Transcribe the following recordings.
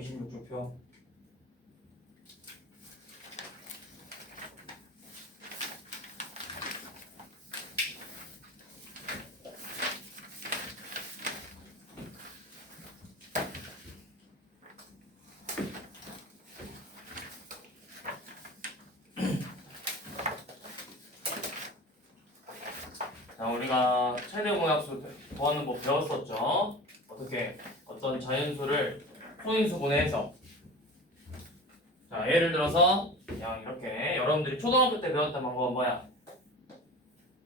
26조. 자, 우리가 최대 공약수 구하는 법 배웠었죠? 어떻게 어떤 자연수를 소인수 분해해서, 자, 예를 들어서 그냥 이렇게 여러분들이 초등학교 때 배웠던 방법은 뭐야?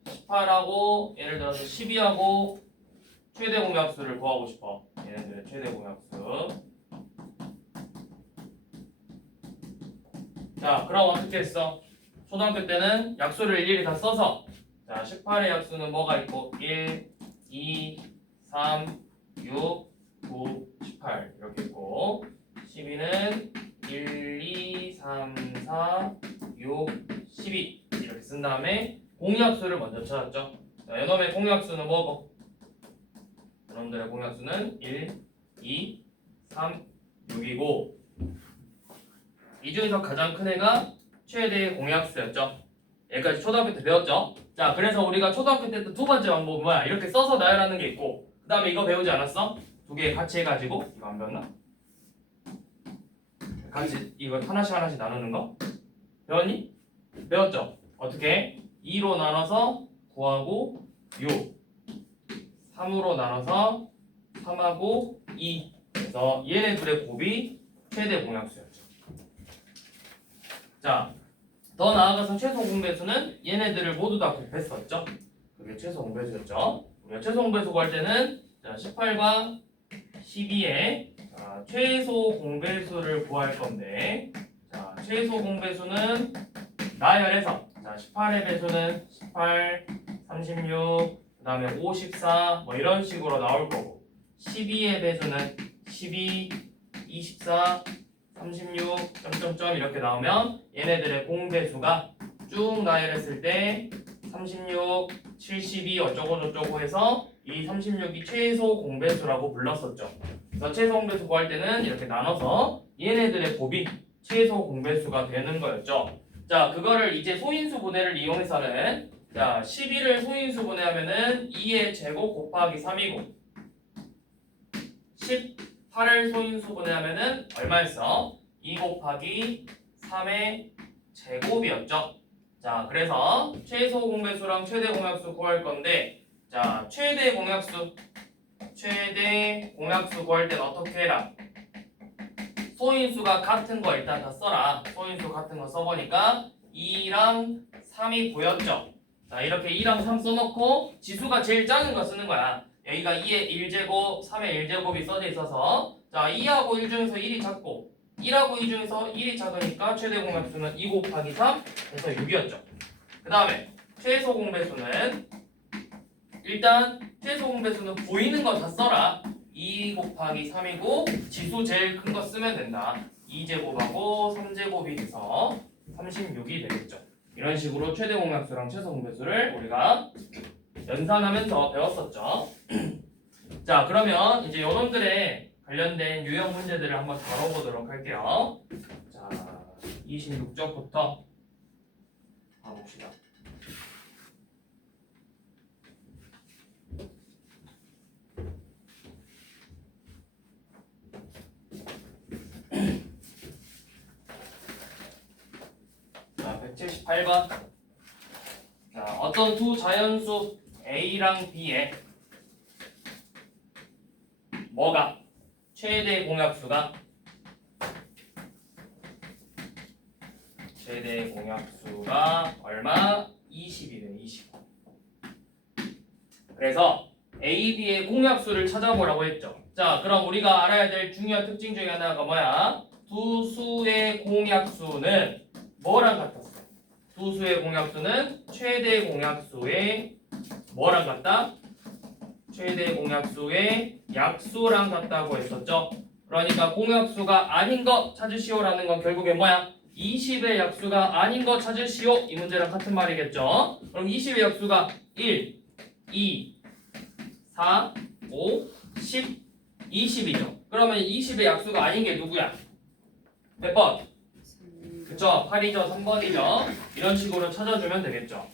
18하고 예를 들어서 12하고 최대 공약수를 구하고 싶어. 얘네들의 최대 공약수. 자, 그럼 어떻게 했어? 초등학교 때는 약수를 일일이 다 써서, 자, 18의 약수는 뭐가 있고 1, 2, 3, 6, 9, 18 이렇게 있고, 12는 1, 2, 3, 4, 6, 12 이렇게 쓴 다음에 공약수를 먼저 찾았죠. 자, 이놈의 공약수는 뭐고? 여러분들의 공약수는 1, 2, 3, 6이고, 이 중에서 가장 큰 애가 최대의 공약수였죠. 여기까지 초등학교 때 배웠죠. 자, 그래서 우리가 초등학교 때 또 두 번째 방법은 뭐야? 이렇게 써서 나열하는 게 있고, 그 다음에 이거 배우지 않았어? 두 개 같이 해가지고, 이거 안 배웠나? 같이 이거 하나씩 나누는 거? 배웠니? 배웠죠? 어떻게? 2로 나눠서 9하고 6, 3으로 나눠서 3하고 2. 그래서 얘네 둘의 곱이 최대 공약수였죠. 자, 더 나아가서 최소 공배수는 얘네들을 모두 다 곱했었죠. 그게 최소 공배수였죠. 우리가 최소 공배수 구할 때는, 자, 18과 12의 최소 공배수를 구할 건데, 자, 최소 공배수는 나열해서, 자, 18의 배수는 18, 36, 그 다음에 54 뭐 이런 식으로 나올 거고, 12의 배수는 12, 24, 36 점점점 이렇게 나오면 얘네들의 공배수가 쭉 나열했을 때 36, 72 어쩌고 저쩌고 해서 이 36이 최소 공배수라고 불렀었죠. 그래서 최소 공배수 구할 때는 이렇게 나눠서 얘네들의 곱이 최소 공배수가 되는 거였죠. 자, 그거를 이제 소인수 분해를 이용해서는, 자, 12를 소인수 분해하면은 2의 제곱 곱하기 3이고, 18을 소인수 분해하면은 얼마였어? 2 곱하기 3의 제곱이었죠. 자, 그래서 최소 공배수랑 최대 공약수 구할 건데, 자, 최대 공약수 구할 땐 어떻게 해라? 소인수가 같은 거 일단 다 써라. 소인수 같은 거 써보니까 2랑 3이 보였죠. 자, 이렇게 2랑 3 써놓고 지수가 제일 작은 거 쓰는 거야. 여기가 2의 1제곱, 3의 1제곱이 써져 있어서, 자, 2하고 1 중에서 1이 작고 1하고 2 중에서 1이 작으니까 최대 공배수는 2 곱하기 3 해서 6이었죠. 그 다음에 최소 공배수는, 일단 최소 공배수는 보이는 거 다 써라. 2 곱하기 3이고 지수 제일 큰 거 쓰면 된다. 2제곱하고 3제곱이 돼서 36이 되겠죠. 이런 식으로 최대 공약수랑 최소 공배수를 우리가 연산하면서 배웠었죠. 자, 그러면 이제 여러분들의 관련된 유형 문제들을 한번 다뤄보도록 할게요. 자, 26쪽부터 가봅시다. 자, 178번. 자, 어떤 두 자연수 A랑 B에 뭐가 최대 공약수가 얼마? 20이네. 20. 그래서 A, B의 공약수를 찾아보라고 했죠. 자, 그럼 우리가 알아야 될 중요한 특징 중에 하나가 뭐야? 두 수의 공약수는 뭐랑 같았어? 두 수의 공약수는 최대 공약수의 뭐랑 같다? 최대 공약수의 약수랑 같다고 했었죠. 그러니까 공약수가 아닌 거 찾으시오라는 건 결국에 뭐야? 20의 약수가 아닌 거 찾으시오. 이 문제랑 같은 말이겠죠. 그럼 20의 약수가 1, 2, 4, 5, 10 20이죠. 그러면 20의 약수가 아닌 게 누구야? 몇 번? 그쵸? 8이죠. 3번이죠. 이런 식으로 찾아주면 되겠죠.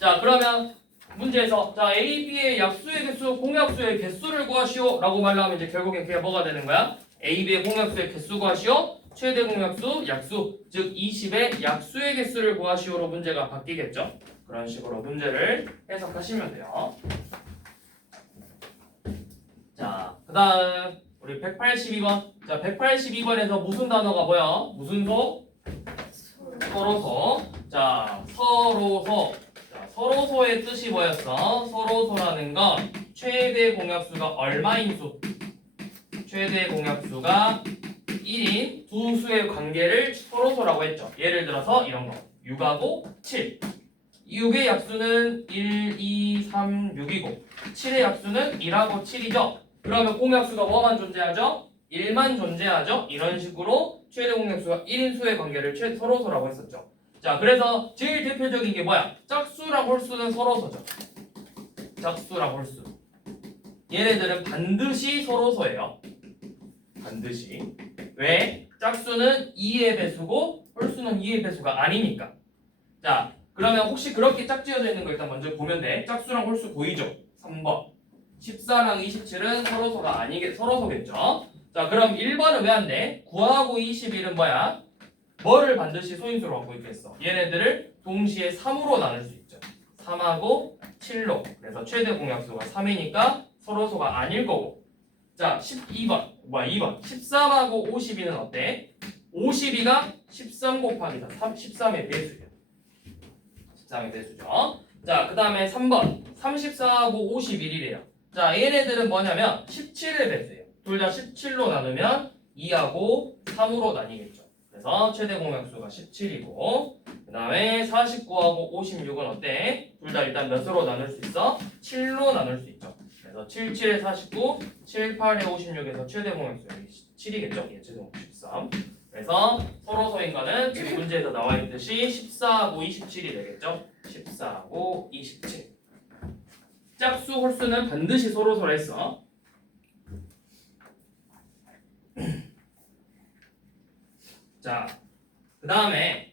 자, 그러면 문제에서 자 A, B의 약수의 개수, 공약수의 개수를 구하시오 라고 말하면 이제 결국엔 그게 뭐가 되는 거야? A, B의 공약수의 개수 구하시오, 최대 공약수, 약수, 즉 20의 약수의 개수를 구하시오로 문제가 바뀌겠죠. 그런 식으로 문제를 해석하시면 돼요. 자, 그 다음 우리 182번. 자, 182번에서 무슨 단어가 보여? 무슨 소? 서로소. 자, 서로소. 자, 서로소의 뜻이 뭐였어? 서로소라는 건 최대 공약수가 얼마인 수? 최대 공약수가 1인 두 수의 관계를 서로소라고 했죠. 예를 들어서 이런 거. 6하고 7. 6의 약수는 1, 2, 3, 6이고 7의 약수는 1하고 7이죠. 그러면 공약수가 뭐만 존재하죠? 1만 존재하죠. 이런 식으로 최대 공약수가 1인 수의 관계를 서로소라고 했었죠. 자, 그래서 제일 대표적인 게 뭐야? 짝수랑 홀수는 서로소죠. 짝수랑 홀수. 얘네들은 반드시 서로소예요. 반드시. 왜? 짝수는 2의 배수고 홀수는 2의 배수가 아니니까. 자, 그러면 혹시 그렇게 짝지어져 있는 거 일단 먼저 보면 돼. 짝수랑 홀수 보이죠? 3번. 14랑 27은 서로소겠죠? 자, 그럼 1번은 왜 안 돼? 9하고 21은 뭐야? 뭐를 반드시 소인수로 갖고 있겠어? 얘네들을 동시에 3으로 나눌 수 있죠. 3하고 7로. 그래서 최대 공약수가 3이니까 서로소가 아닐 거고. 자, 12번. 2번. 13하고 52는 어때? 52가 13 곱하기 13의 배수예요. 13의 배수죠. 자, 그 다음에 3번. 34하고 51이래요. 자, 얘네들은 뭐냐면 17의 배수예요. 둘 다 17로 나누면 2하고 3으로 나뉘겠죠. 그래서 최대 공약수가 17이고, 그 다음에 49하고 56은 어때? 둘 다 일단 몇으로 나눌 수 있어? 7로 나눌 수 있죠. 그래서 7, 7에 49, 7, 8에 56에서 최대 공약수 여기 7이겠죠? 예, 최대 공약수 13. 그래서 서로소인 거는 지금 문제에서 나와 있듯이 14하고 27이 되겠죠? 14하고 27. 짝수 홀수는 반드시 서로소라 했어. 자, 그 다음에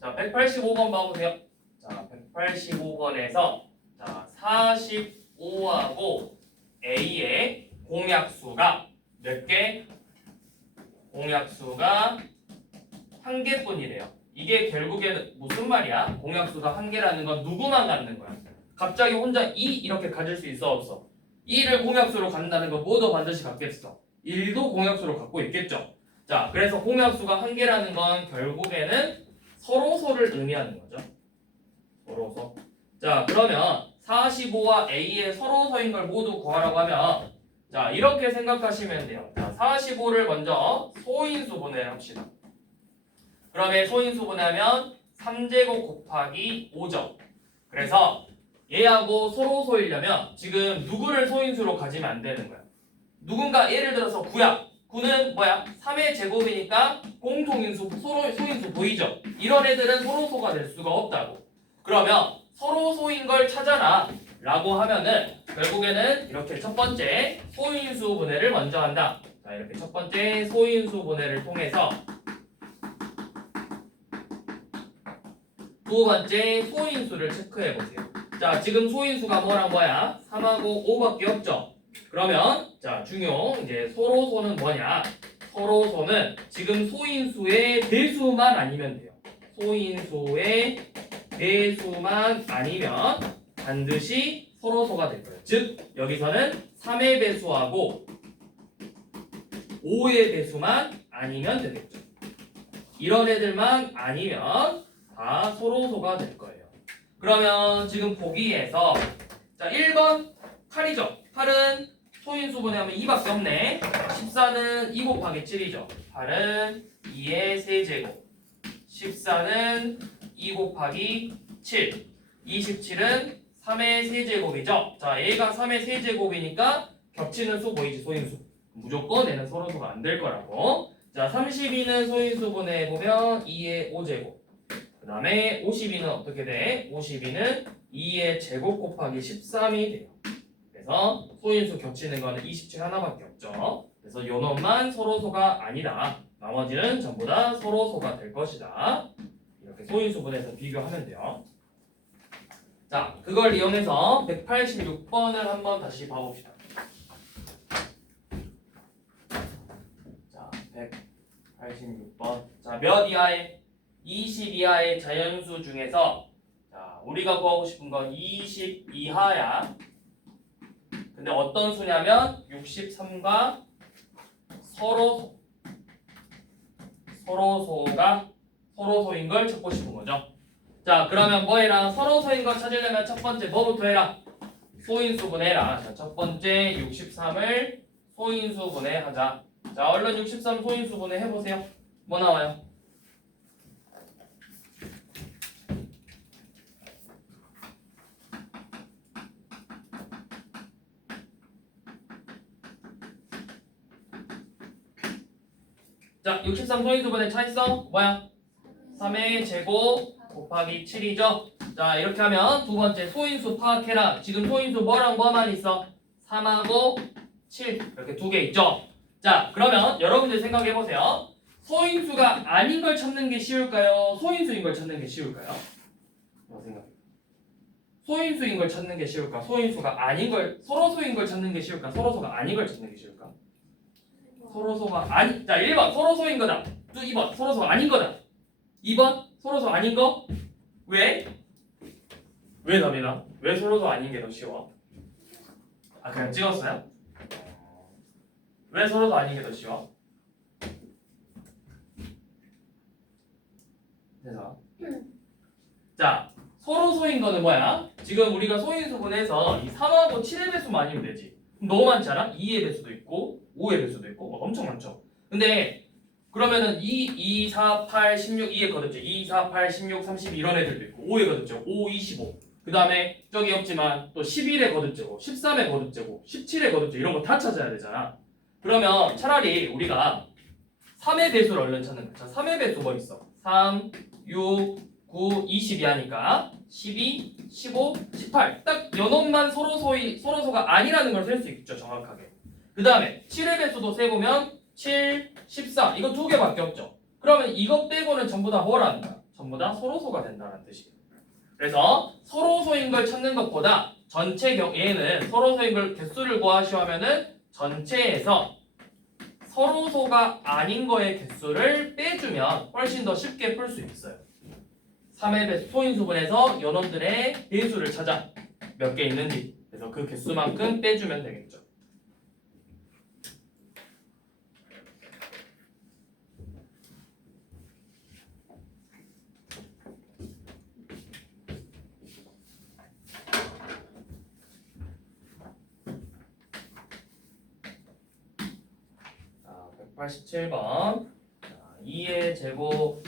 자 185번 봐보세요. 자, 185번에서 자 45하고 A의 공약수가 몇 개? 공약수가 한 개뿐이래요. 이게 결국에는 무슨 말이야? 공약수가 한 개라는 건 누구만 갖는 거야? 갑자기 혼자 2 이렇게 가질 수 있어 없어? 2를 공약수로 갖는다는 건 뭐도 반드시 갖겠어? 1도 공약수로 갖고 있겠죠. 자, 그래서 공약수가 한 개라는 건 결국에는 서로소를 의미하는 거죠. 서로소. 자, 그러면 45와 A의 서로소인 걸 모두 구하라고 하면 자, 이렇게 생각하시면 돼요. 자, 45를 먼저 소인수 분해합시다. 그러면 소인수 분해하면 3제곱 곱하기 5죠. 그래서 얘하고 서로소이려면 지금 누구를 소인수로 가지면 안 되는 거야. 누군가 예를 들어서 9야. 9는 뭐야? 3의 제곱이니까 공통인수, 소인수 보이죠? 이런 애들은 서로소가 될 수가 없다고. 그러면 서로소인 걸 찾아라 라고 하면은 결국에는 이렇게 첫 번째 소인수 분해를 먼저 한다. 자, 이렇게 첫 번째 소인수 분해를 통해서 두 번째 소인수를 체크해 보세요. 자, 지금 소인수가 뭐랑 뭐야? 3하고 5밖에 없죠. 그러면 자, 중요 이제 서로소는 뭐냐? 서로소는 지금 소인수의 대수만 아니면 돼요. 소인수의 대수만 아니면 반드시 서로소가 될 거예요. 즉 여기서는 3의 배수하고 5의 배수만 아니면 되겠죠. 이런 애들만 아니면 다 서로소가 될 거예요. 그러면 지금 보기에서 자 1번 8이죠. 8은 소인수 분해하면 2밖에 없네. 14는 2 곱하기 7이죠. 8은 2의 세제곱. 14는 2 곱하기 7. 27은 3의 세제곱이죠. 자, 얘가 3의 세제곱이니까 겹치는 수 보이지, 소인수. 무조건 얘는 서로소가 안 될 거라고. 자, 32는 소인수 분해해보면 2의 5제곱. 그 그 다음에 52는 어떻게 돼? 52는 2의 제곱 곱하기 13이 돼요. 그래서 소인수 겹치는 거는 20중 하나밖에 없죠. 그래서 요 놈만 서로소가 아니다. 나머지는 전부 다 서로소가 될 것이다. 이렇게 소인수분해서 비교하면 돼요. 자, 그걸 이용해서 186번을 한번 다시 봐봅시다. 자, 186번. 자, 몇 이하의? 20 이하의 자연수 중에서 자, 우리가 구하고 싶은 건 20 이하야. 근데 어떤 수냐면 63과 서로소인 걸 찾고 싶은 거죠. 자, 그러면 뭐 해라? 서로소인 걸 찾으려면 첫 번째 뭐부터 해라? 소인수분해라. 자, 첫 번째 63을 소인수분해하자. 자, 얼른 63 소인수분해 해보세요. 뭐 나와요? 자, 63 소인수분해 차 있어? 뭐야? 3의 제곱 곱하기 7이죠? 자, 이렇게 하면 두 번째 소인수 파악해라. 지금 소인수 뭐랑 뭐만 있어? 3하고 7 이렇게 두 개 있죠? 자, 그러면 여러분들 생각해보세요. 소인수가 아닌 걸 찾는 게 쉬울까요? 소인수인 걸 찾는 게 쉬울까요? 소인수인 걸 찾는 게 쉬울까? 소인수가 아닌 걸, 서로소인 걸 찾는 게 쉬울까? 서로소가 아닌 걸 찾는 게 쉬울까? 서로소가 아니, 자 1번 서로소인 거다. 또 2번 서로소가 아닌 거다. 2번 서로소 아닌 거? 왜? 왜 답이나? 왜 서로소 아닌 게 더 쉬워? 아 그냥 찍었어요? 왜 서로소 아닌 게 더 쉬워? 그래서 자 서로소인 거는 뭐야? 지금 우리가 소인수분해서 이 3하고 7의 배수만 아니면 되지. 너무 많지 않아? 2의 배수도 있고 5의 배수도 있고 엄청 많죠. 근데 그러면은 2, 4, 8, 16, 2에 거듭죠. 2, 4, 8, 16, 30 이런 애들도 있고 5에 거듭죠. 5, 25. 그 다음에 저기 없지만 또 11에 거듭제곱, 13에 거듭제곱, 17에 거듭제곱 이런 거 다 찾아야 되잖아. 그러면 차라리 우리가 3의 배수를 얼른 찾는 거야. 자, 3의 배수 뭐 있어? 3, 6, 9, 22 하니까 12, 15, 18. 딱 요놈만 서로소가 아니라는 걸 셀 수 있죠. 정확하게. 그 다음에 7의 배수도 세보면 7, 14 이거 두 개밖에 없죠. 그러면 이것 빼고는 전부 다 뭐라는 거야? 전부 다 서로소가 된다는 뜻이에요. 그래서 서로소인 걸 찾는 것보다 전체 얘는 서로소인 걸 개수를 구하시오 하면은 전체에서 서로소가 아닌 거의 개수를 빼주면 훨씬 더 쉽게 풀 수 있어요. 3의 배수 소인수분해서 요놈들의 배수를 찾아 몇 개 있는지 그래서 그 개수만큼 빼주면 되겠죠. 자, 187번 2의 제곱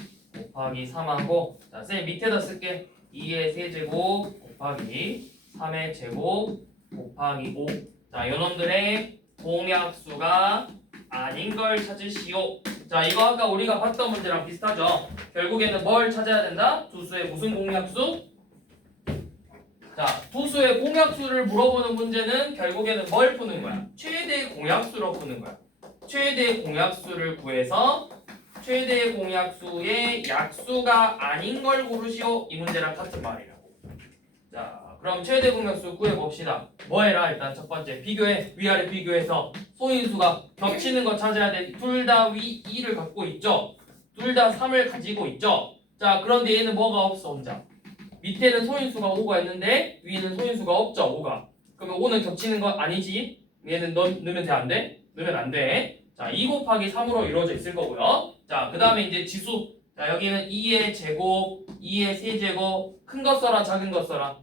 곱하기 3하고 자, 쌤 밑에다 쓸게. 2의 세제곱 곱하기 3의 제곱 곱하기 5. 자, 요놈들의 공약수가 아닌 걸 찾으시오. 자, 이거 아까 우리가 봤던 문제랑 비슷하죠. 결국에는 뭘 찾아야 된다? 두 수의 무슨 공약수? 자, 두 수의 공약수를 물어보는 문제는 결국에는 뭘 푸는 거야? 최대의 공약수로 푸는 거야. 최대의 공약수를 구해서 최대 공약수의 약수가 아닌 걸 고르시오. 이 문제랑 같은 말이라고. 자, 그럼 최대 공약수 구해봅시다. 뭐 해라? 일단 첫 번째 비교해. 위아래 비교해서 소인수가 겹치는 거 찾아야 돼. 둘 다 위 2를 갖고 있죠. 둘 다 3을 가지고 있죠. 자, 그런데 얘는 뭐가 없어 혼자. 밑에는 소인수가 5가 있는데 위에는 소인수가 없죠. 5가. 그러면 5는 겹치는 거 아니지. 얘는 넣으면 돼? 안 돼? 넣으면 안 돼. 자, 2 곱하기 3으로 이루어져 있을 거고요. 자, 그 다음에 이제 지수. 자, 여기는 2의 제곱, 2의 세제곱. 큰 거 써라, 작은 거 써라.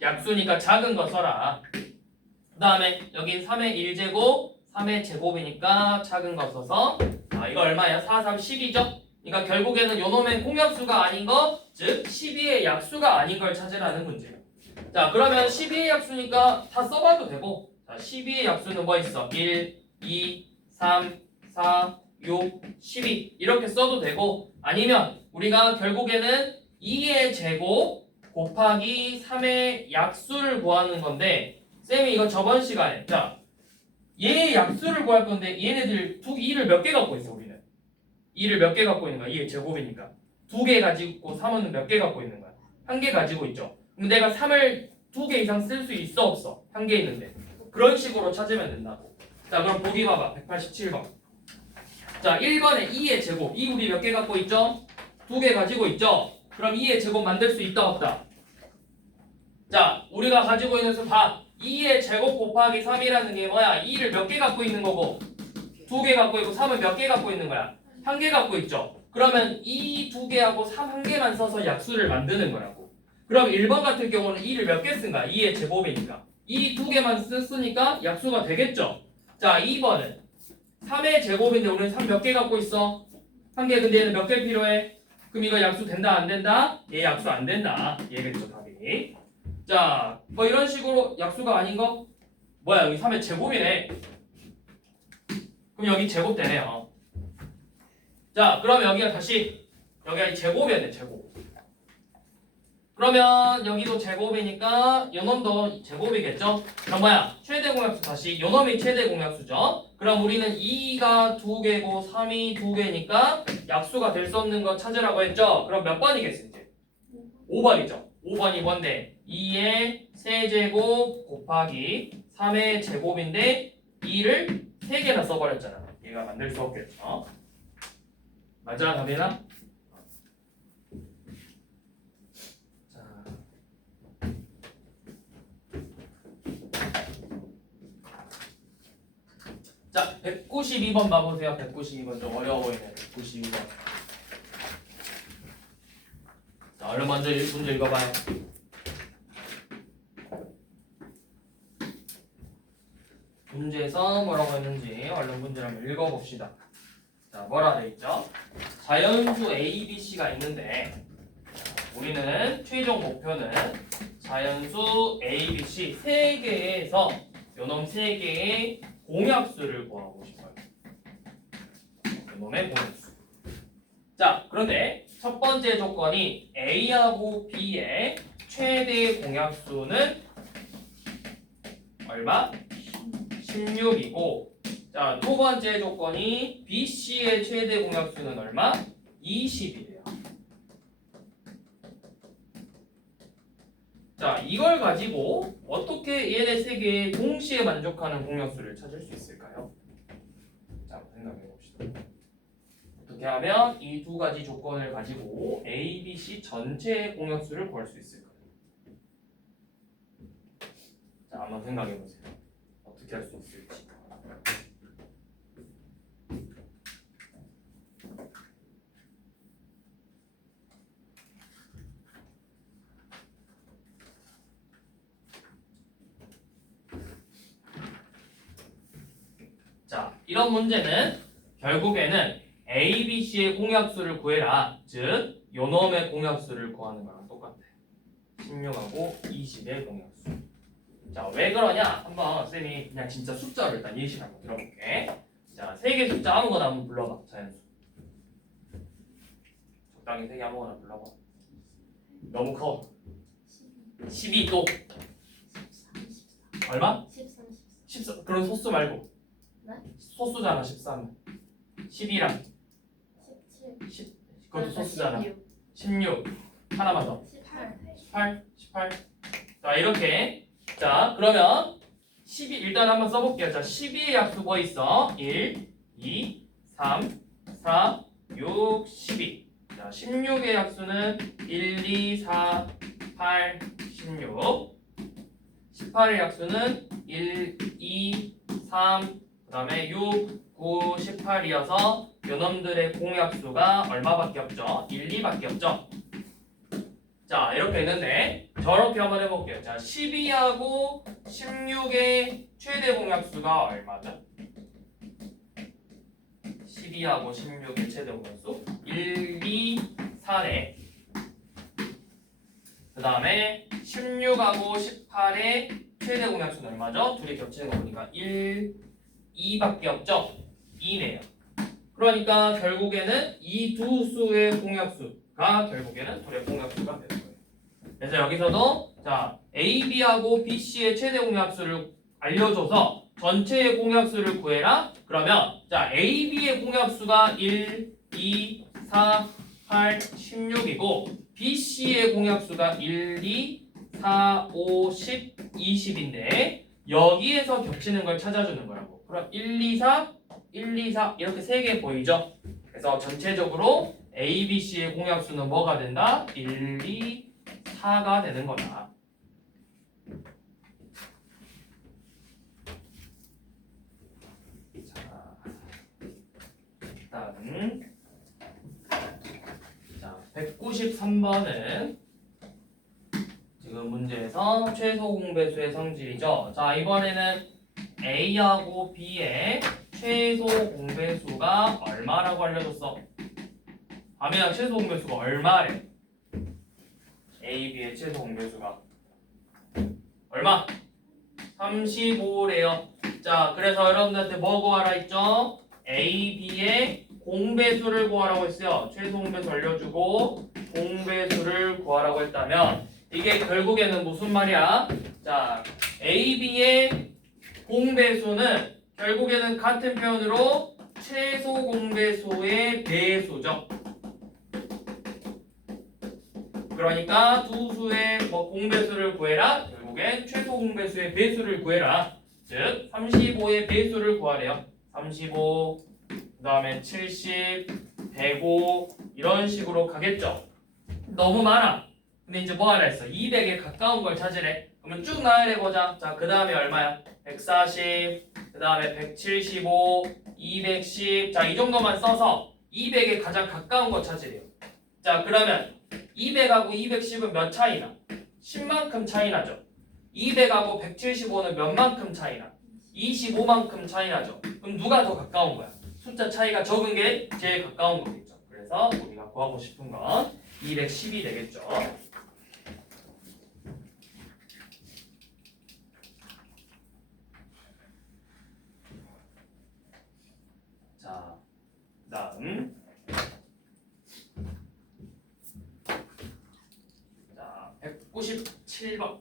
약수니까 작은 거 써라. 그 다음에 여긴 3의 1제곱, 3의 제곱이니까 작은 거 써서 아, 이거 얼마야? 4, 3, 10이죠? 그러니까 결국에는 요놈의 공약수가 아닌 거, 즉 12의 약수가 아닌 걸 찾으라는 문제예요. 자, 그러면 12의 약수니까 다 써봐도 되고 자, 12의 약수는 뭐 있어? 1, 2, 3, 4, 6, 12 이렇게 써도 되고 아니면 우리가 결국에는 2의 제곱 곱하기 3의 약수를 구하는 건데 쌤이 이거 저번 시간에 자 얘의 약수를 구할 건데 얘네들 2를 몇 개 갖고 있어 우리는 2를 몇 개 갖고 있는 거야 2의 제곱이니까 2개 가지고 3은 몇 개 갖고 있는 거야 1개 가지고 있죠 그럼 내가 3을 2개 이상 쓸 수 있어 없어 1개 있는데 그런 식으로 찾으면 된다고 자 그럼 보기 봐봐 187번 자 1번에 2의 제곱 2 우리 몇 개 갖고 있죠? 2개 가지고 있죠 그럼 2의 제곱 만들 수 있다 없다 자 우리가 가지고 있는 수 봐 2의 제곱 곱하기 3이라는 게 뭐야 2를 몇 개 갖고 있는 거고 2개 갖고 있고 3은 몇 개 갖고 있는 거야 1개 갖고 있죠 그러면 이 2개하고 3 1개만 써서 약수를 만드는 거라고 그럼 1번 같은 경우는 2를 몇 개 쓴 거야 2의 제곱이니까 이 2개만 썼으니까 약수가 되겠죠 자 2번은 3의 제곱인데 우리는 3 몇 개 갖고 있어 1개 근데 얘는 몇 개 필요해 그럼 이거 약수 된다 안 된다? 얘 약수 안 된다 얘겠죠 답이 자 뭐 이런 식으로 약수가 아닌 거 뭐야 여기 3의 제곱이네 그럼 여기 제곱 되네요 자 그럼 여기가 다시 여기가 제곱이야 돼 제곱 그러면 여기도 제곱이니까 요놈도 제곱이겠죠 그럼 뭐야 최대 공약수 다시 요놈이 최대 공약수죠 그럼 우리는 2가 2개고 3이 2개니까 약수가 될 수 없는 거 찾으라고 했죠 그럼 몇 번이겠어 이제 5번이죠 5번이 뭔데 2의 세제곱 곱하기 3의 제곱인데 2를 3개나 써버렸잖아 얘가 만들 수 없겠죠 맞아 답이나? 자 192번 봐보세요 192번 좀 어려워 보이네 192번 자 얼른 먼저 문제 읽어봐요 문제에서 뭐라고 했는지 얼른 문제를 한번 읽어봅시다 자 뭐라 돼있죠 자연수 A, B, C가 있는데 우리는 최종 목표는 자연수 A, B, C 3개에서 요놈 3개의 공약수를 구하고 싶어요 요놈의 공약수 자 그런데 첫 번째 조건이 A하고 B의 최대 공약수는 얼마? 16이고 자 두 번째 조건이 B, C의 최대 공약수는 얼마? 20이래요 자 이걸 가지고 어떻게 얘네 세 개의 동시에 만족하는 공약수를 찾을 수 있을까요? 자 한번 생각해 봅시다 어떻게 하면 이 두 가지 조건을 가지고 A, B, C 전체의 공약수를 구할 수 있을까요? 자 한번 생각해 보세요 어떻게 할 수 있을지 자, 이런 문제는 결국에는 A, B, C의 공약수를 구해라. 즉, 요놈의 공약수를 구하는 거랑 똑같아. 16하고 20의 공약수. 자, 왜 그러냐? 한번 쌤이 그냥 진짜 숫자를 일단 예시를 한번 들어볼게. 자, 세 개 숫자 아무거나 한번 불러봐. 자연수. 적당히 세 개 아무거나 불러봐. 너무 커. 12 또. 얼마? 14. 그럼 소수 말고. 네? 소수잖아 13은 12랑 10 그것도 소수잖아 16 하나만 더 18 자 이렇게 자 그러면 12 일단 한번 써볼게요 자 12의 약수 뭐 있어 1 2 3 4 6 12 자 16의 약수는 1 2 4 8 16 18의 약수는 1 2 3 그 다음에 6, 9, 18이어서 요놈들의 공약수가 얼마밖에 없죠? 1, 2밖에 없죠? 자 이렇게 있는데 저렇게 한번 해볼게요 자 12하고 16의 최대 공약수가 얼마죠? 12하고 16의 최대 공약수 1, 2, 4네 그 다음에 16하고 18의 최대 공약수는 얼마죠? 둘이 겹치는 거 보니까 1, 2밖에 없죠? 2네요. 그러니까 결국에는 이 두 수의 공약수 결국에는 둘의 공약수가 되는 거예요. 그래서 여기서도 자 AB하고 BC의 최대 공약수를 알려줘서 전체의 공약수를 구해라. 그러면 자 AB의 공약수가 1, 2, 4, 8, 16이고 BC의 공약수가 1, 2, 4, 5, 10, 20인데 여기에서 겹치는 걸 찾아주는 거라고. 그럼 1, 2, 4, 1, 2, 4 이렇게 세 개 보이죠? 그래서 전체적으로 A, B, C의 공약수는 뭐가 된다? 1, 2, 4가 되는 거다. 자, 다음 자, 193번은 지금 문제에서 최소 공배수의 성질이죠. 자, 이번에는 A하고 B의 최소 공배수가 얼마라고 알려줬어? 아미랑 최소 공배수가 얼마래? A, B의 최소 공배수가 얼마? 35래요. 자, 그래서 여러분들한테 뭐 구하라 했죠? A, B의 공배수를 구하라고 했어요. 최소 공배수 알려주고 공배수를 구하라고 했다면 이게 결국에는 무슨 말이야? 자, A, B의 공배수는 결국에는 같은 표현으로 최소 공배수의 배수죠. 그러니까 두 수의 공배수를 구해라. 결국엔 최소 공배수의 배수를 구해라. 즉 35의 배수를 구하래요. 35, 그 다음에 70, 105 이런 식으로 가겠죠. 너무 많아. 근데 이제 뭐 하라 했어? 200에 가까운 걸 찾으래. 그러면 쭉 나열해보자. 자, 그 다음에 얼마야? 140, 그 다음에 175, 210. 자, 이 정도만 써서 200에 가장 가까운 거 찾으래요. 자, 그러면 200하고 210은 몇 차이나? 10만큼 차이나죠. 200하고 175는 몇 만큼 차이나? 25만큼 차이나죠. 그럼 누가 더 가까운 거야? 숫자 차이가 적은 게 제일 가까운 거겠죠. 그래서 우리가 구하고 싶은 건 210이 되겠죠. 자, 다음 자, 197번.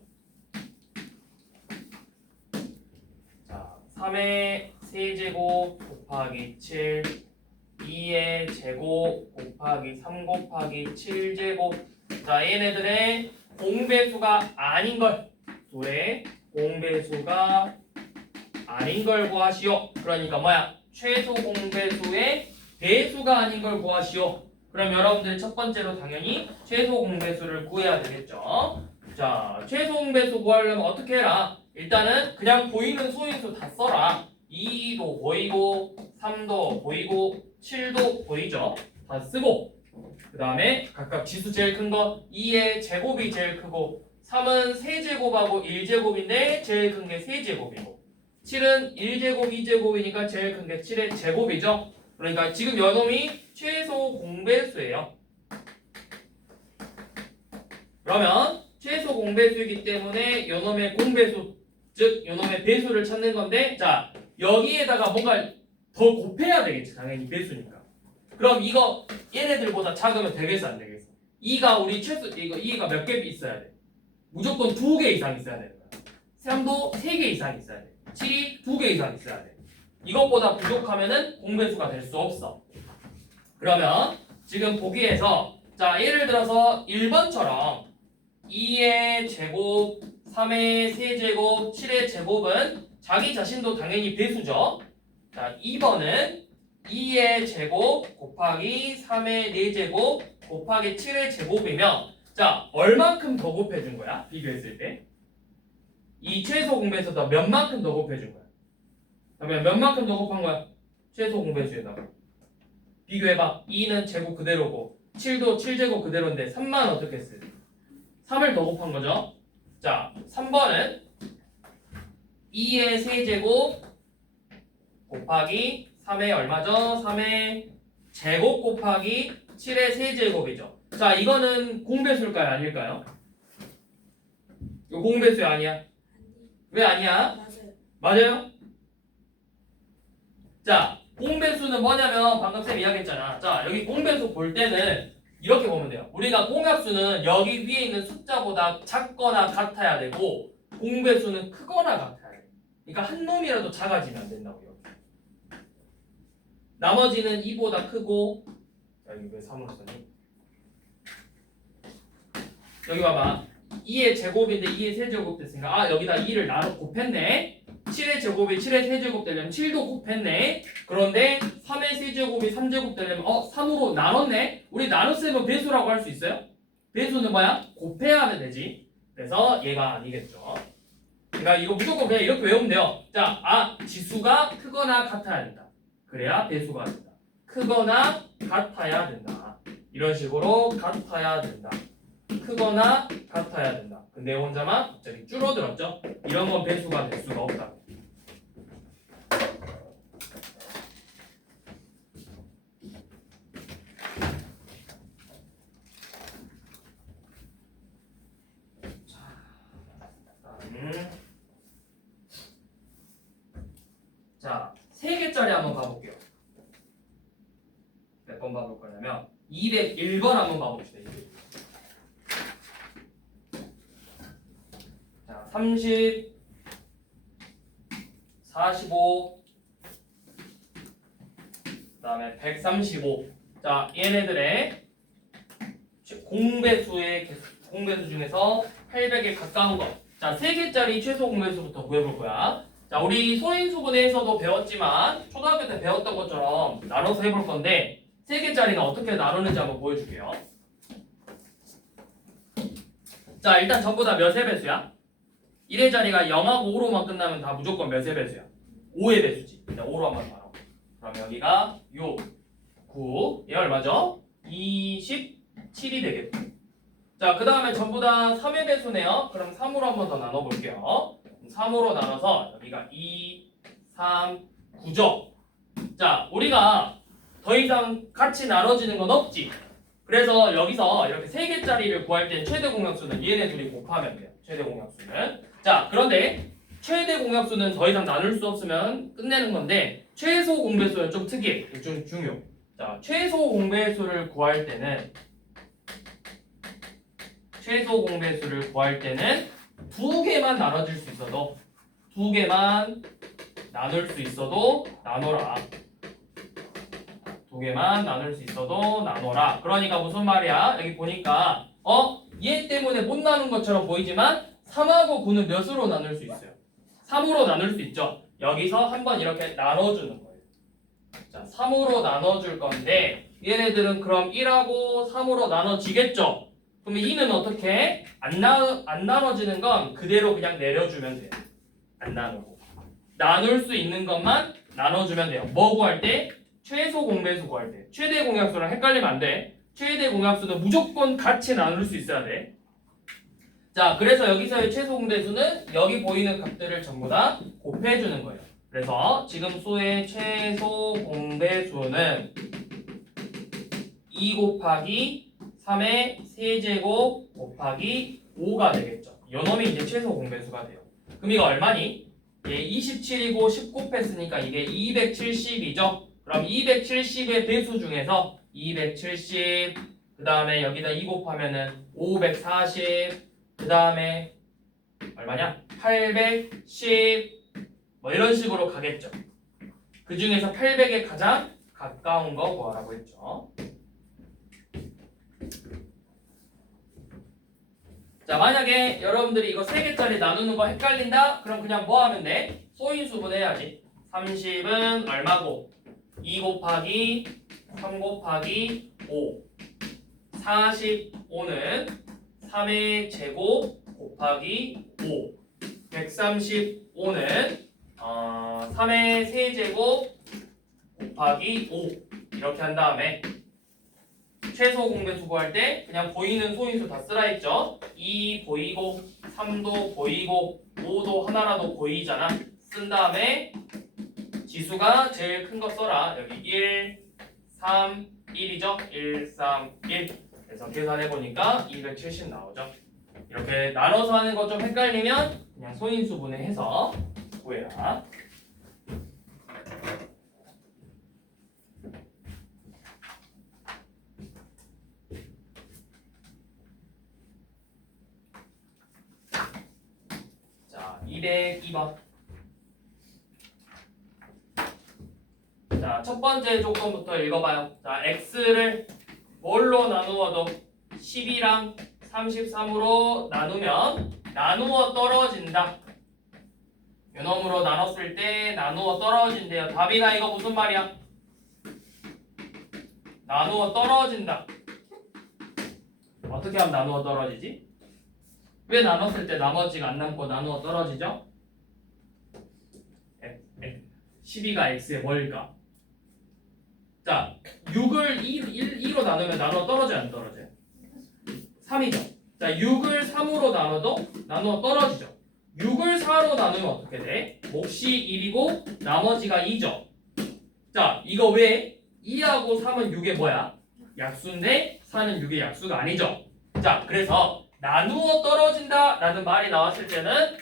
자, 3의 세제곱 곱하기 7, 2의 제곱 곱하기 3 곱하기 7제곱. 자, 얘네들의 공배수가 아닌 걸, 둘의 공배수가 아닌 걸 구하시오. 그러니까 뭐야? 최소 공배수의 배수가 아닌 걸 구하시오. 그럼 여러분들이 첫 번째로 당연히 최소 공배수를 구해야 되겠죠. 자, 최소 공배수 구하려면 어떻게 해라? 일단은 그냥 보이는 소인수 다 써라. 2도 보이고 3도 보이고 7도 보이죠? 다 쓰고 그 다음에 각각 지수 제일 큰 거 2의 제곱이 제일 크고 3은 세제곱하고 1제곱인데 제일 큰 게 세제곱이고 7은 1제곱 2제곱이니까 제일 큰 게 7의 제곱이죠. 그러니까 지금 요놈이 최소 공배수예요. 그러면 최소 공배수이기 때문에 요놈의 공배수 즉 요놈의 배수를 찾는 건데 자 여기에다가 뭔가 더 곱해야 되겠지. 당연히 배수니까. 그럼 이거 얘네들보다 작으면 되겠어 안 되겠어? 2가 우리 최소 이거 2가 몇 개 있어야 돼? 무조건 2개 이상 있어야 되는 거야. 3도 3개 이상 있어야 돼. 7이 2개 이상 있어야 돼. 이것보다 부족하면은 공배수가 될 수 없어. 그러면 지금 보기에서 자 예를 들어서 1번처럼 2의 제곱, 3의 세제곱, 7의 제곱은 자기 자신도 당연히 배수죠. 자 2번은 2의 제곱 곱하기 3의 4제곱 곱하기 7의 제곱이면 자 얼만큼 더 곱해준 거야? 비교했을 때 이 최소 공배수에다 몇 만큼 더 곱해준 거야? 그러면 몇 만큼 더 곱한 거야? 최소 공배수에다가 비교해봐. 2는 제곱 그대로고 7도 7제곱 그대로인데 3만 어떻게 했어? 3을 더 곱한 거죠. 자 3번은 2의 세제곱 곱하기 3의 얼마죠? 3의 제곱 곱하기 7의 세제곱이죠. 자 이거는 공배수일까요? 아닐까요? 이거 공배수 아니야? 왜 아니야? 맞아요? 자 공배수는 뭐냐면 방금 쌤 이야기했잖아. 자 여기 공배수 볼 때는 이렇게 보면 돼요. 우리가 공약수는 여기 위에 있는 숫자보다 작거나 같아야 되고 공배수는 크거나 같아야 돼. 그러니까 한 놈이라도 작아지면 안 된다고 이렇게. 나머지는 2보다 크고 여기 왜 3으로 썼니? 여기 봐봐. 2의 제곱인데 2의 세제곱 됐으니까 여기다 2를 나눠 곱했네. 7의 제곱이 7의 세제곱 되려면 7도 곱했네. 그런데 3의 세제곱이 3제곱 되려면 3으로 나눴네. 우리 나눴으면 배수라고 할 수 있어요? 배수는 뭐야? 곱해야 하면 되지. 그래서 얘가 아니겠죠. 그러니까 이거 무조건 그냥 이렇게 외우면 돼요. 자, 지수가 크거나 같아야 된다. 그래야 배수가 된다. 크거나 같아야 된다. 이런 식으로 같아야 된다. 크거나 같아야 된다. 근데 혼자만 갑자기 줄어들었죠? 이런 건 배수가 될 수가 없다. 자, 3개짜리 한번 가볼게요. 몇 번 가볼 거냐면 201번 한번 가봅시다. 자, 30, 45, 그 다음에 135. 자, 얘네들의 공배수 중에서 800에 가까운 거. 자, 3개짜리 최소 공배수부터 구해볼 거야. 자, 우리 소인수분해에서도 배웠지만 초등학교 때 배웠던 것처럼 나눠서 해볼 건데 3개짜리는 어떻게 나누는지 한번 보여줄게요. 자, 일단 전부 다 몇의 배수야? 1의 자리가 0하고 5로만 끝나면 다 무조건 몇의 배수야? 5의 배수지. 일단 5로 한번 나눠. 그럼 여기가 6, 9, 얘 얼마죠? 27이 되겠다. 자, 그 다음에 전부 다 3의 배수네요. 그럼 3으로 한번 더 나눠볼게요. 3으로 나눠서 여기가 2, 3, 9죠. 자, 우리가 더 이상 같이 나눠지는 건 없지. 그래서 여기서 이렇게 3개짜리를 구할 때 최대 공약수는 얘네 둘이 곱하면 돼요. 최대 공약수는. 자, 그런데 최대 공약수는 더 이상 나눌 수 없으면 끝내는 건데 최소 공배수는 좀 특이해. 좀 중요. 자, 최소 공배수를 구할 때는 두 개만 나눠질 수 있어도 두 개만 나눌 수 있어도 나눠라. 두 개만 나눌 수 있어도 나눠라. 그러니까 무슨 말이야? 여기 보니까 얘 때문에 못 나눈 것처럼 보이지만 3하고 9는 몇으로 나눌 수 있어요? 3으로 나눌 수 있죠. 여기서 한번 이렇게 나눠주는 거예요. 자, 3으로 나눠줄 건데 얘네들은 그럼 1하고 3으로 나눠지겠죠? 그럼 2는 어떻게? 안 나눠지는 건 그대로 그냥 내려주면 돼요. 안 나누고. 나눌 수 있는 것만 나눠주면 돼요. 뭐 구할 때? 최소 공배수 구할 때. 최대 공약수랑 헷갈리면 안 돼. 최대 공약수는 무조건 같이 나눌 수 있어야 돼. 자, 그래서 여기서의 최소 공배수는 여기 보이는 값들을 전부 다 곱해주는 거예요. 그래서 지금 수의 최소 공배수는 2 곱하기 3의 세제곱 곱하기 5가 되겠죠. 요놈이 이제 최소 공배수가 돼요. 그럼 이거 얼마니? 얘 27이고 10 곱했으니까 이게 270이죠. 그럼 270의 배수 중에서 270, 그 다음에 여기다 2 곱하면은 540, 그 다음에 얼마냐? 810, 뭐 이런 식으로 가겠죠. 그 중에서 800에 가장 가까운 거 구하라고 했죠. 자, 만약에 여러분들이 이거 3개짜리 나누는 거 헷갈린다? 그럼 그냥 뭐 하면 돼? 소인수분 해야지. 30은 얼마고? 2 곱하기 3 곱하기 5. 45는 3의 제곱 곱하기 5. 135는 3의 세제곱 곱하기 5. 이렇게 한 다음에 최소 공배수 구할 때 그냥 보이는 소인수 다 쓰라 했죠. 2 보이고 3도 보이고 5도 하나라도 보이잖아. 쓴 다음에 지수가 제일 큰 거 써라. 여기 1, 3, 1이죠. 1, 3, 1. 그래서 계산해 보니까 270 나오죠. 이렇게 나눠서 하는 거 좀 헷갈리면 그냥 소인수분해 해서 구해라. 2번. 자, 첫 번째 조건부터 읽어봐요. 자, x를 뭘로 나누어도 10이랑 33으로 나누면 나누어 떨어진다. 요놈으로 나눴을 때 나누어 떨어진대요. 답이나 이거 무슨 말이야? 나누어 떨어진다. 어떻게 하면 나누어 떨어지지? 왜 나눴을 때 나머지가 안 남고 나누어 떨어지죠? 12가 x의 뭘까? 자, 6을 2로 나누면 나누어 떨어져요, 안 떨어져요? 3이죠. 자, 6을 3으로 나눠도 나누어 떨어지죠. 6을 4로 나누면 어떻게 돼? 몫이 1이고 나머지가 2죠. 자, 이거 왜? 2하고 3은 6의 뭐야? 약수인데 4는 6의 약수가 아니죠. 자, 그래서 나누어 떨어진다 라는 말이 나왔을 때는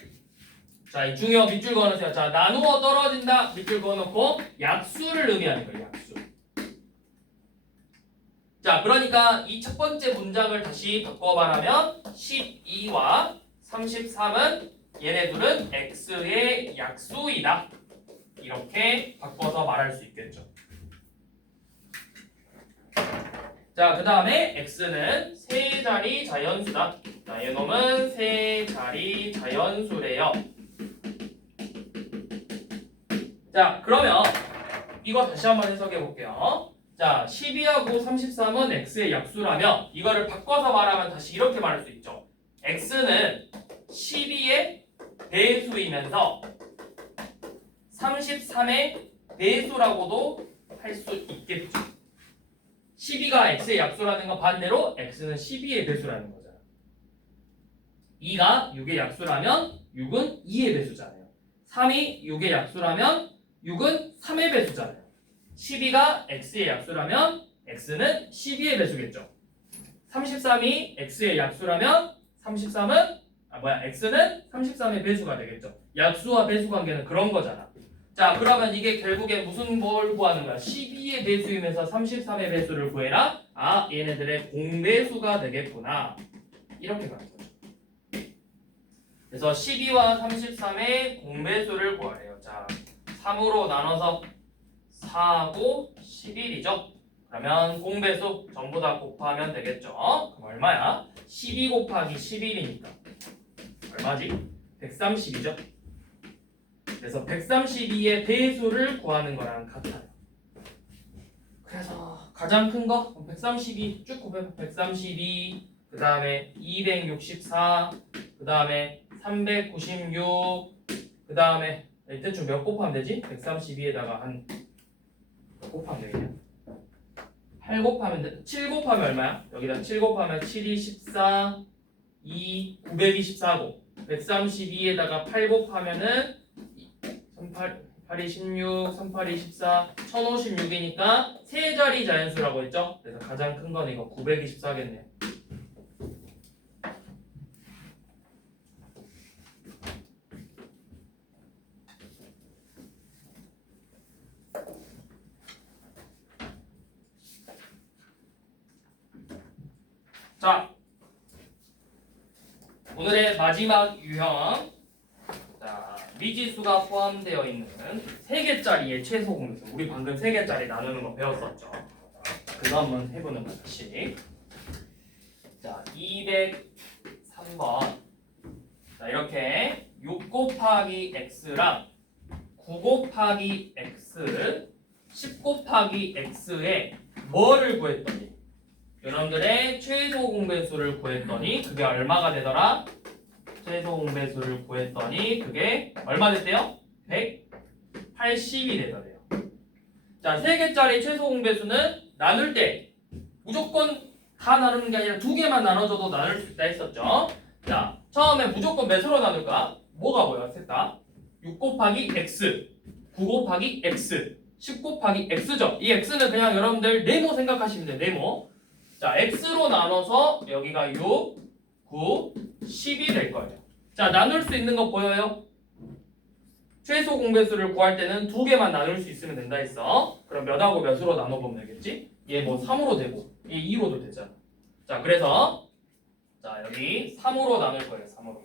자, 이 중요 밑줄 그어놓으세요. 자, 나누어 떨어진다 밑줄 그어놓고 약수를 의미하는 거예요. 약수. 자, 그러니까 이 첫 번째 문장을 다시 바꿔 말하면 12와 33은 얘네 둘은 x의 약수이다. 이렇게 바꿔서 말할 수 있겠죠. 자, 그 다음에 x는 세 자리 자연수다. 자, 이놈은 세 자리 자연수래요. 자, 그러면 이거 다시 한번 해석해 볼게요. 자, 12하고 33은 x의 약수라면 이거를 바꿔서 말하면 다시 이렇게 말할 수 있죠. x는 12의 배수이면서 33의 배수라고도 할 수 있겠죠. 12가 x의 약수라는 건 반대로 x는 12의 배수라는 거잖아. 2가 6의 약수라면 6은 2의 배수잖아요. 3이 6의 약수라면 6은 3의 배수잖아요. 12가 x의 약수라면 x는 12의 배수겠죠. 33이 x의 약수라면 33은 x는 33의 배수가 되겠죠. 약수와 배수 관계는 그런 거잖아. 자, 그러면 이게 결국에 무슨 뭘 구하는 거야? 12의 배수이면서 33의 배수를 구해라. 아, 얘네들의 공배수가 되겠구나. 이렇게 가는 거죠. 그래서 12와 33의 공배수를 구하래요. 자, 3으로 나눠서 4하고 11이죠. 그러면 공배수 전부 다 곱하면 되겠죠. 그럼 얼마야? 12 곱하기 11이니까 얼마지? 130이죠. 그래서 132의 배수를 구하는 거랑 같아요. 그래서 가장 큰 거 132 쭉 곱해봐. 132, 그 다음에 264, 그 다음에 396, 그 다음에 대충 몇 곱하면 되지? 132에다가 한 몇 곱하면 되겠냐? 8 곱하면 돼. 7 곱하면 얼마야? 여기다 7 곱하면 7이 14, 2, 924고 132에다가 8 곱하면은 8이 16, 38이 14, 1056이니까 세 자리 자연수라고 했죠? 그래서 가장 큰 건 이거 924겠네요. 자, 오늘의 마지막 유형. 자, 미지수가 포함되어 있는 3개짜리의 최소 공배수. 우리 방금 3개짜리 나누는 거 배웠었죠. 그거 한번 해보는 거 다시. 자, 203번. 자, 이렇게 6 곱하기 x랑 9 곱하기 x, 10 곱하기 x에 뭐를 구했더니 여러분들의 최소 공배수를 구했더니 그게 얼마가 되더라? 최소 공배수를 구했더니 그게 얼마 됐대요? 180이 되더래요. 자, 3개짜리 최소 공배수는 나눌 때 무조건 다 나누는 게 아니라 2개만 나눠줘도 나눌 수 있다 했었죠. 자, 처음에 무조건 몇으로 나눌까? 뭐가 뭐야? 셋 다 6 곱하기 x, 9 곱하기 x, 10 곱하기 x죠. 이 x는 그냥 여러분들 네모 생각하시면 돼요. 네모. 자, x로 나눠서 여기가 6, 9, 10이 될 거예요. 자, 나눌 수 있는 거 보여요? 최소 공배수를 구할 때는 2개만 나눌 수 있으면 된다 했어. 그럼 몇하고 몇으로 나눠보면 되겠지? 얘 뭐 3으로 되고 얘 2로도 되잖아. 자, 그래서 자, 여기 3으로 나눌 거예요. 3으로.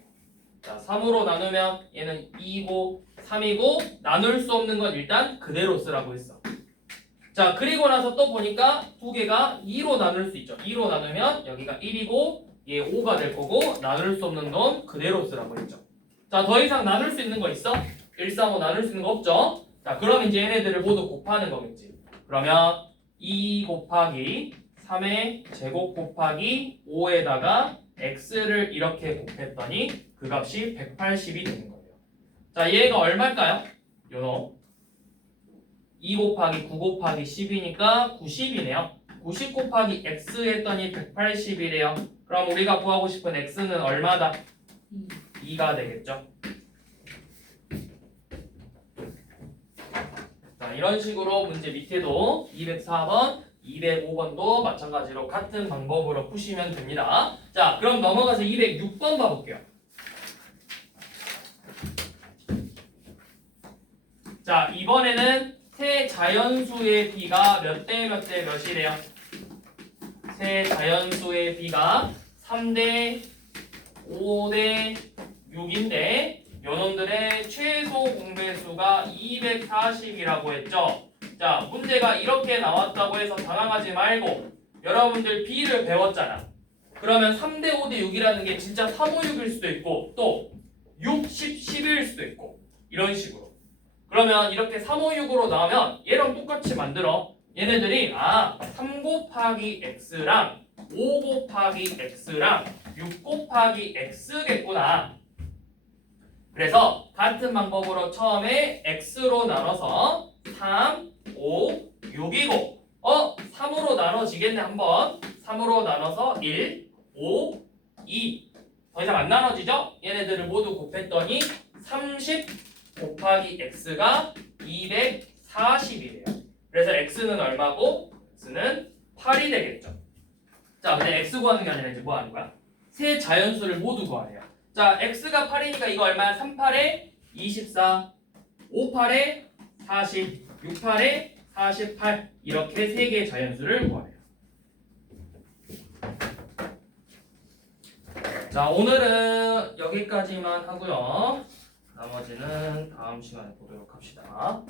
자, 3으로 나누면 얘는 2고 3이고 나눌 수 없는 건 일단 그대로 쓰라고 했어. 자, 그리고 나서 또 보니까 두 개가 2로 나눌 수 있죠. 2로 나누면 여기가 1이고 얘 5가 될 거고 나눌 수 없는 건 그대로 쓰라고 했죠. 자, 더 이상 나눌 수 있는 거 있어? 1, 3, 5 나눌 수 있는 거 없죠? 자, 그럼 이제 얘네들을 모두 곱하는 거겠지. 그러면 2 곱하기 3의 제곱 곱하기 5에다가 x를 이렇게 곱했더니 그 값이 180이 되는 거예요. 자, 얘가 얼마일까요? 요놈 2 곱하기 9 곱하기 10이니까 90이네요. 90 곱하기 x 했더니 180이래요. 그럼 우리가 구하고 싶은 x는 얼마다? 2가 되겠죠. 자, 이런 식으로 문제 밑에도 204번, 205번도 마찬가지로 같은 방법으로 푸시면 됩니다. 자, 그럼 넘어가서 206번 봐볼게요. 자, 이번에는 세 자연수의 비가 몇 대 몇 대 몇이래요? 세 자연수의 비가 3대 5대 6인데 요놈들의 최소 공배수가 240이라고 했죠. 자, 문제가 이렇게 나왔다고 해서 당황하지 말고 여러분들 B를 배웠잖아. 그러면 3대 5대 6이라는 게 진짜 3, 5, 6일 수도 있고 또 6, 10, 10일 수도 있고 이런 식으로. 그러면 이렇게 3, 5, 6으로 나오면 얘랑 똑같이 만들어. 얘네들이 3 곱하기 x랑 5 곱하기 x랑 6 곱하기 x겠구나. 그래서 같은 방법으로 처음에 x로 나눠서 3, 5, 6이고 3으로 나눠지겠네 한번. 3으로 나눠서 1, 5, 2. 더 이상 안 나눠지죠? 얘네들을 모두 곱했더니 30 곱하기 x가 240이래요. 그래서 x는 얼마고? x는 8이 되겠죠. 자, 근데 x 구하는 게 아니라 이제 뭐 하는 거야? 세 자연수를 모두 구하래요. 자, x가 8이니까 이거 얼마야? 3, 8에 24, 5, 8에 40, 6, 8에 48 이렇게 세 개의 자연수를 구하래요. 자, 오늘은 여기까지만 하고요. 나머지는 다음 시간에 보도록 합시다.